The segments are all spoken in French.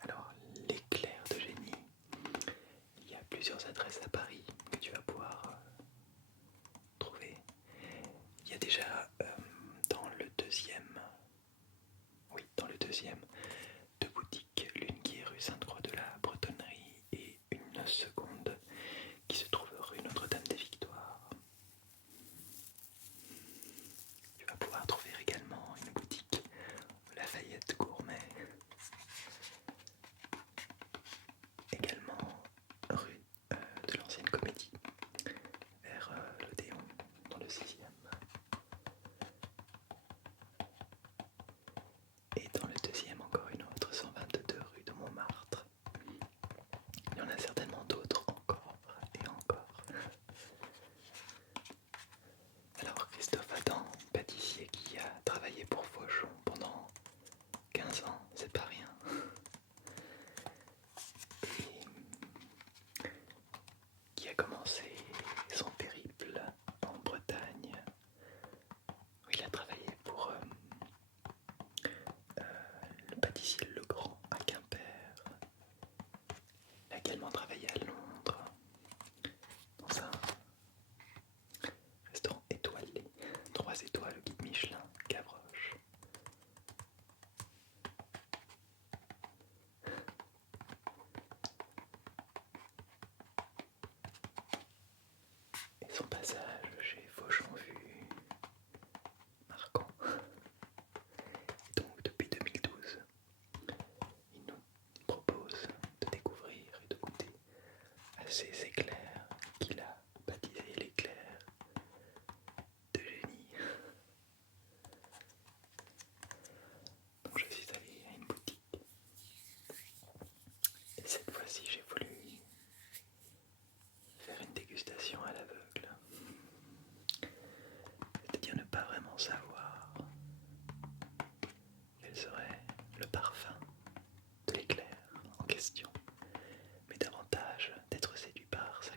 Alors, l'éclair de génie, il y a plusieurs adresses à Paris que tu vas pouvoir trouver. Il y a déjà dans le deuxième, oui, dans le deuxième, deux boutiques, l'une qui est rue Sainte-Croix de la Bretonnerie et une seconde qui se trouve rue Notre-Dame-des-Victoires. Tu vas pouvoir trouver également une boutique Lafayette Gourmet, également rue de l'Ancienne Comédie, vers l'Odéon, dans le 6e. Et dans le deuxième, encore une autre, 122 rue de Montmartre. Il y en a certainement d'autres encore et encore. Alors Christophe Adam, pâtissier qui a travaillé pour Fauchon pendant 15 ans, c'est pas rien. Et qui a commencé son périple en Bretagne, où il a travaillé pour le pâtissier Legrand à Quimper. Il a également travaillé à Londres, dans un restaurant étoilé, 3 étoiles au guide Michelin, Gavroche. Et son passage chez Fauchon fut marquant. Et donc depuis 2012, il nous propose de découvrir et de goûter à ces éclairs qu'il a baptisé l'éclair de génie. Donc je suis allé à une boutique et cette fois-ci j'ai voulu faire une dégustation à l'aveugle, c'est-à-dire ne pas vraiment savoir quel serait le parfum de l'éclair en question, mais davantage d'être séduit par sa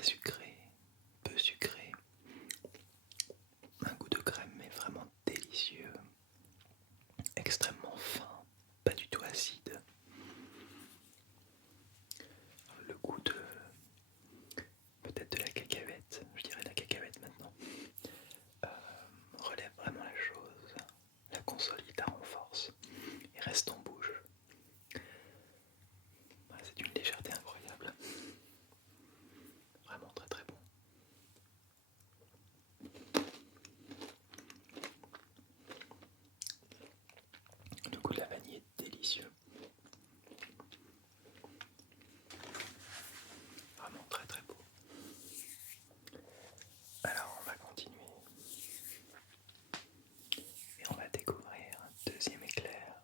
très sucré, peu sucré, un goût de crème mais vraiment délicieux, extrêmement fin, pas du tout acide. Le goût de peut-être de la cacahuète, je dirais la cacahuète maintenant, relève vraiment la chose, la consolide, la renforce et reste en bouche. C'est d'une légèreté incroyable, vraiment très très bon. Le goût de la vanille est délicieux, vraiment très très beau. Alors on va continuer et on va découvrir un deuxième éclair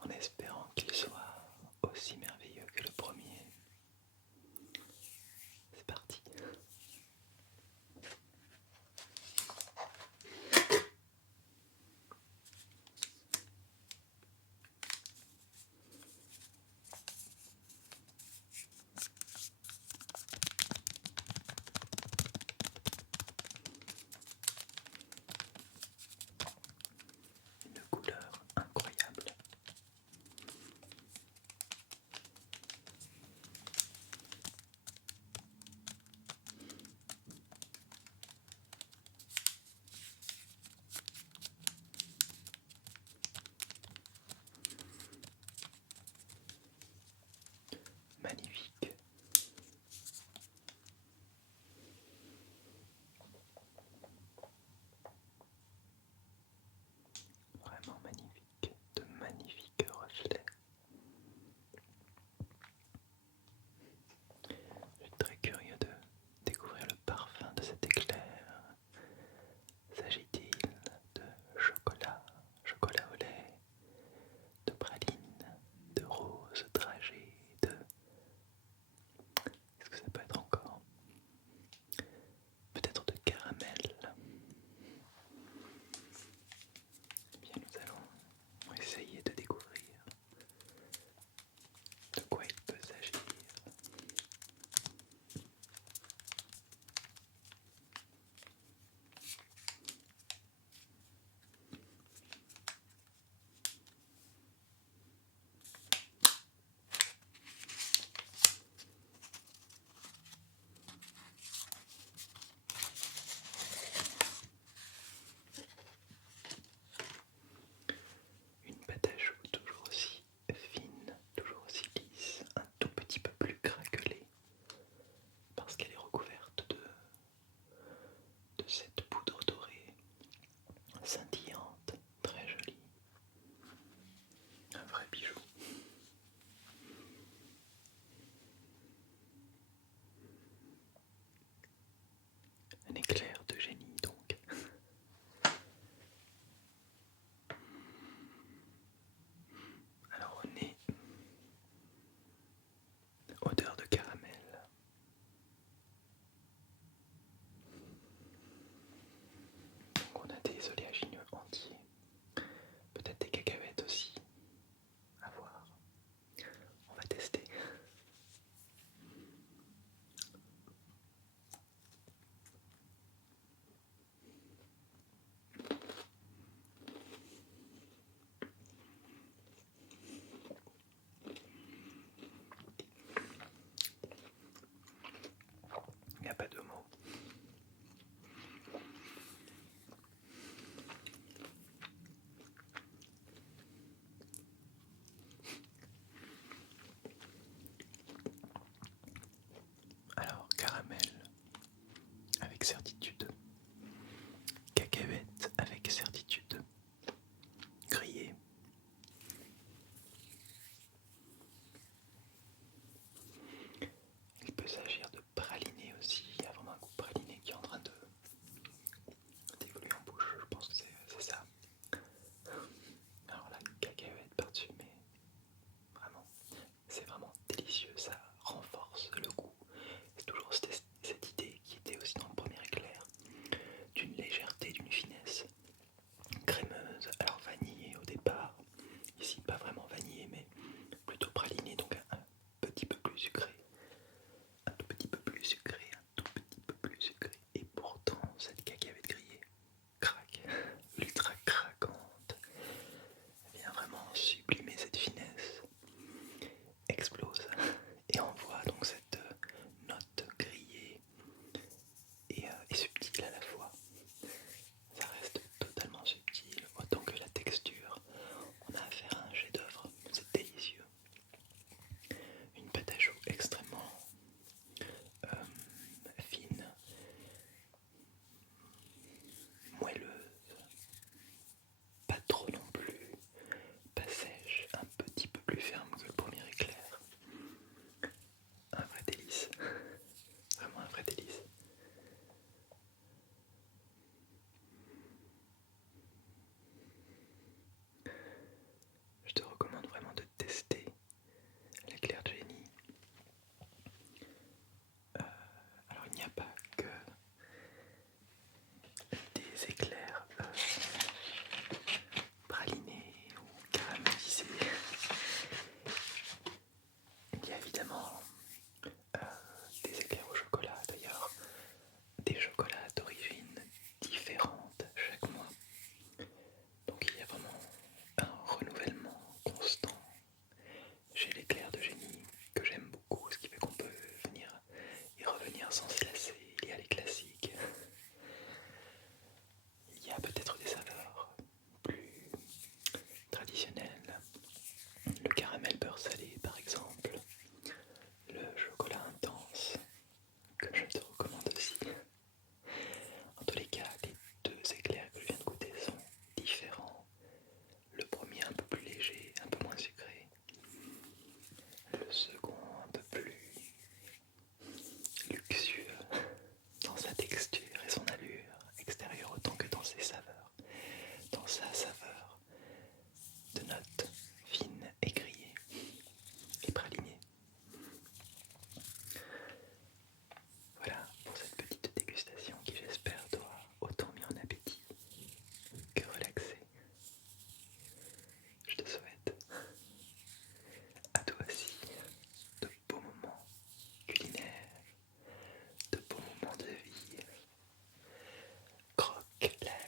en espérant qu'il soit aussi merveilleux que le premier. C'est parti. Une couleur incroyable. Magnifique. Vraiment magnifique. De magnifiques reflets. Je suis très curieux de découvrir le parfum de cet éclair. S'agit-il de chocolat, chocolat au lait, de praline, de rose dragée, de... Qu'est-ce que ça peut être encore? Peut-être de caramel. Eh bien, nous allons essayer de découvrir de quoi il peut s'agir. Une pâte à choux toujours aussi fine, toujours aussi lisse, un tout petit peu plus craquelée parce qu'elle est recouverte de cette poudre dorée scintillante, très jolie. Un vrai bijou. Un éclair de génie donc. Alors au nez, odeur de caramel. clair.